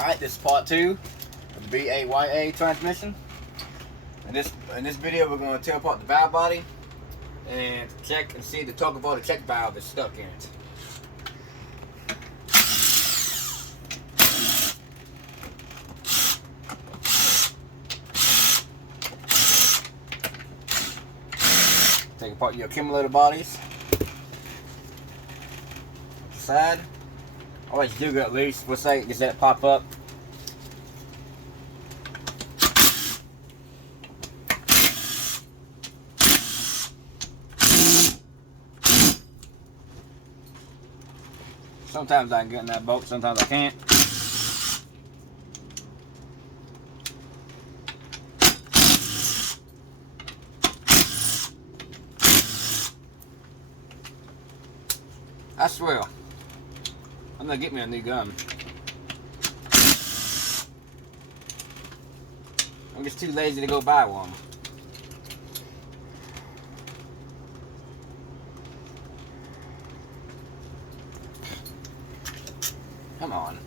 Alright, this is part 2 of the BAYA transmission. In this video, we're going to tear apart the valve body and check and see if the torque motor check valve is stuck in it. Take apart your accumulator bodies. Side. Always do get loose. We'll say just let it pop up. Sometimes I can get in that bolt, sometimes I can't. I swear, I'm gonna get me a new gun. I'm just too lazy to go buy one. Come on.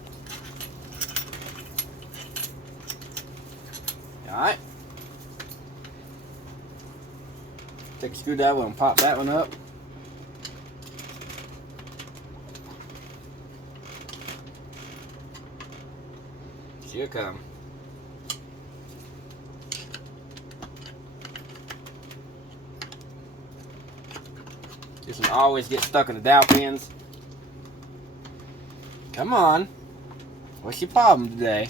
Alright. Take a screwdriver and pop that one up. Here come. This one always gets stuck in the dowel pins. Come on. What's your problem today?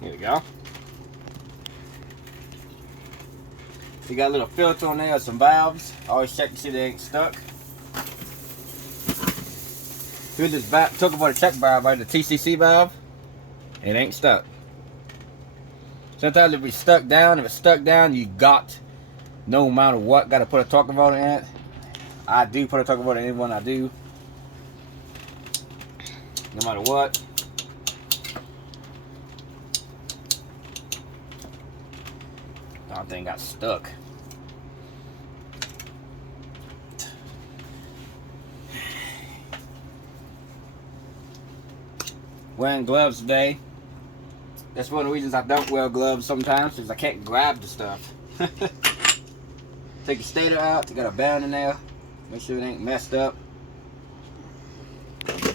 Here we go. You got a little filter on there, some valves. Always check to see they ain't stuck. Here's this torque motor check valve, right? The TCC valve. It ain't stuck. Sometimes if it's stuck down, you got, no matter what, got to put a torque motor in it. I do put a torque motor in anyone I do. No matter what. That thing got stuck. Wearing gloves today. That's one of the reasons I don't wear gloves sometimes, because I can't grab the stuff. Take the stator out, you got a band in there. Make sure it ain't messed up. Put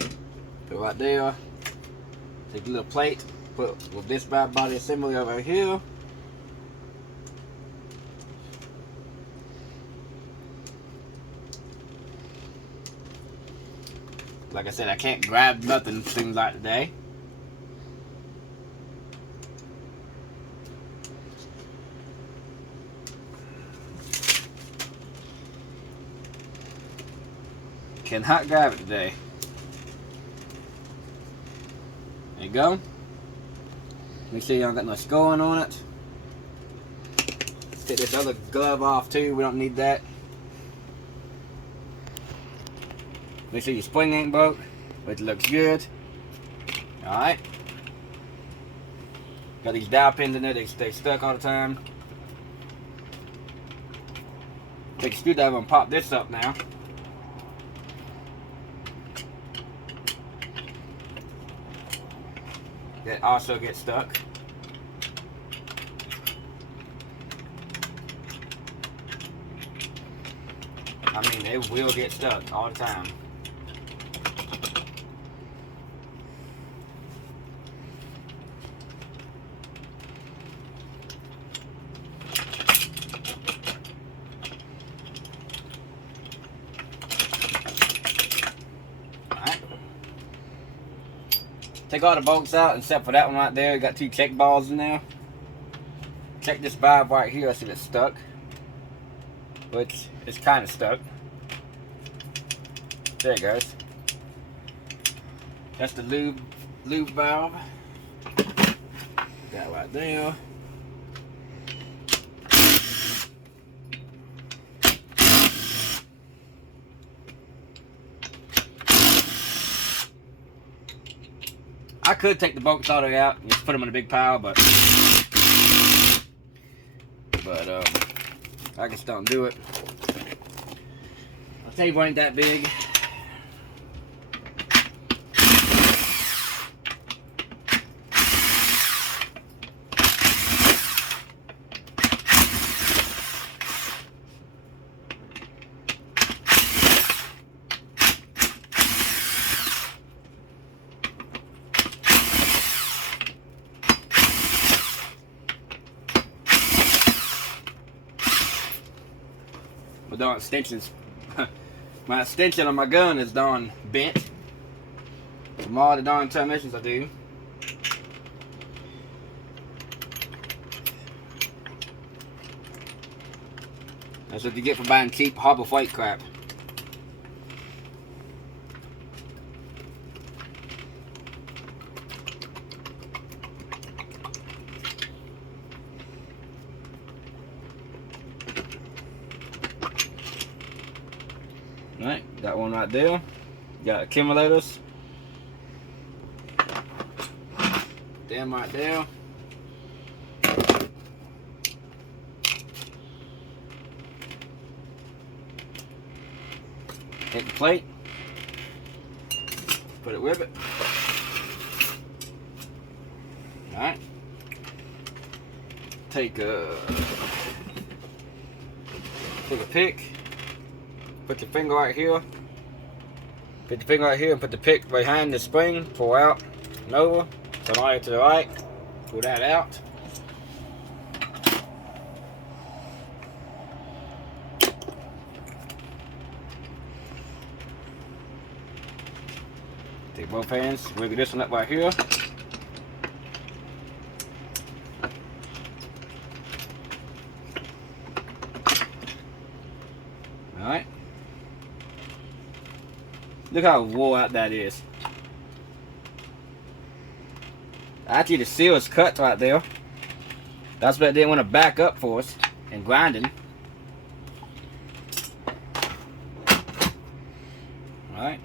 it right there. Take a little plate, put with this valve body assembly over here. Like I said, I can't grab nothing seems like today. Cannot grab it today. There you go. Make sure you don't got no scoring on it. Let's take this other glove off too. We don't need that. Make sure your spring ain't broke, but it looks good. Alright. Got these dowel pins in there, they stay stuck all the time. Take a screwdriver and pop this up now. That also gets stuck. I mean, it will get stuck all the time. Take all the bolts out except for that one right there. Got 2 check balls in there. Check this valve right here. I see it's stuck. Which it's kind of stuck. There it goes. That's the lube valve. That right there. I could take the bolts all the way out and just put them in a big pile, but but I just don't do it. The table ain't that big. But the extensions, my extension on my gun is done bent from all the darn transmissions I do. That's what you get for buying cheap Harbor Freight crap. Alright, got one right there. Got accumulators. Them right there. Take the plate. Put it with it. Alright. Take a pick. Put your finger right here. Put your finger right here and put the pick behind the spring. Pull out and over. Turn right to the right. Pull that out. Take both hands. Wiggle this one up right here. Alright. Look how wore out that is. Actually, the seal is cut right there. That's what I didn't want to back up for us and grinding. Alright.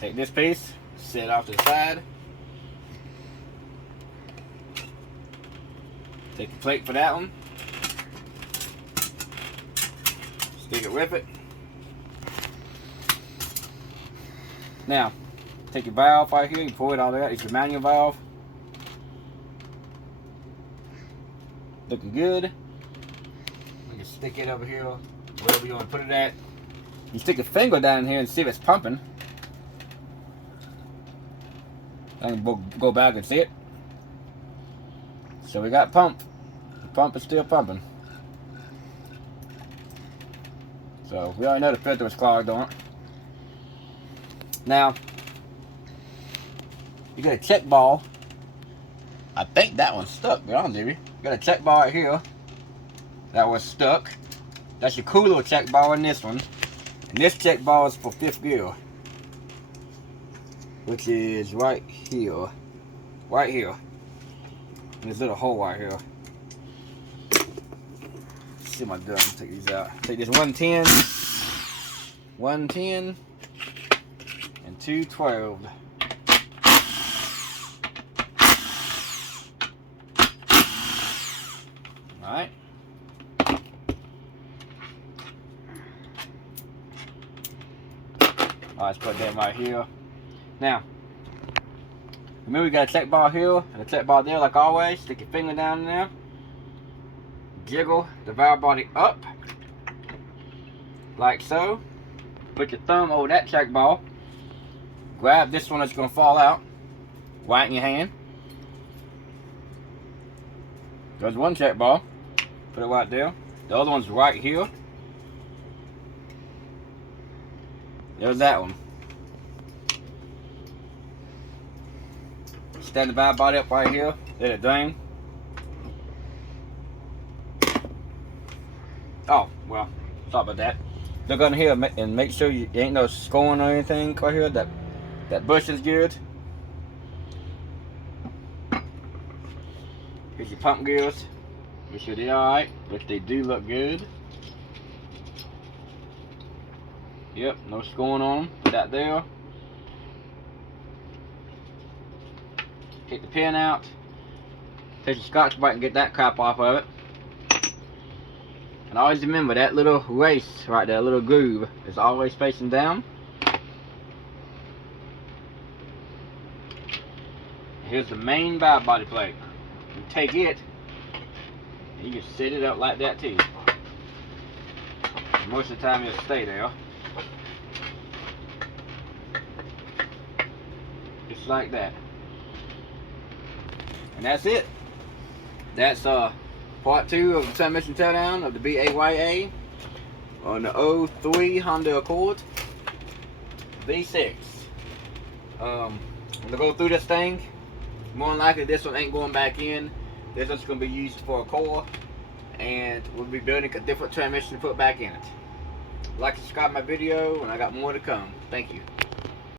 Take this piece, set it off to the side. Take the plate for that one. Stick it with it. Now, take your valve right here, you pull it all out. It's your manual valve. Looking good. You can stick it over here, wherever you want to put it at. You stick your finger down here and see if it's pumping. I can go back and see it. So we got pump. The pump is still pumping. So we already know the filter was clogged on it. Now, you got a check ball. I think that one's stuck, to be honest with you. You got a check ball right here. That was stuck. That's your cooler check ball in this one. And this check ball is for 5th gear. Which is right here. Right here. And this little hole right here. Let's see my gun. Take these out. Take this 110. 110. And 212. Alright. Let's put them right here. Now, remember we got a check ball here and a check ball there like always. Stick your finger down in there. Jiggle the valve body up. Like so. Put your thumb over that check ball. Grab this one that's going to fall out. Right in your hand. There's one check ball. Put it right there. The other one's right here. There's that one. Stand the valve body up right here. Let it drain. Oh, well, sorry about that. Look under here and make sure you ain't no scoring or anything right here. That bush is good. Here's your pump gears. Make sure they're alright, which they do look good. Yep, no scoring on them. Put that there. Take the pin out. Take your Scotch Brite and get that crap off of it. And always remember that little race right there, little groove, is always facing down. Here's the main valve body plate. You take it, and you can set it up like that too. Most of the time it'll stay there. Just like that. And that's it. That's part 2 of the transmission teardown of the BAYA on the 03 Honda Accord V6. I'm gonna go through this thing. More than likely this one ain't going back in. This one's gonna be used for a core, and we'll be building a different transmission to put back in it. Like and subscribe my video, and I got more to come. Thank you.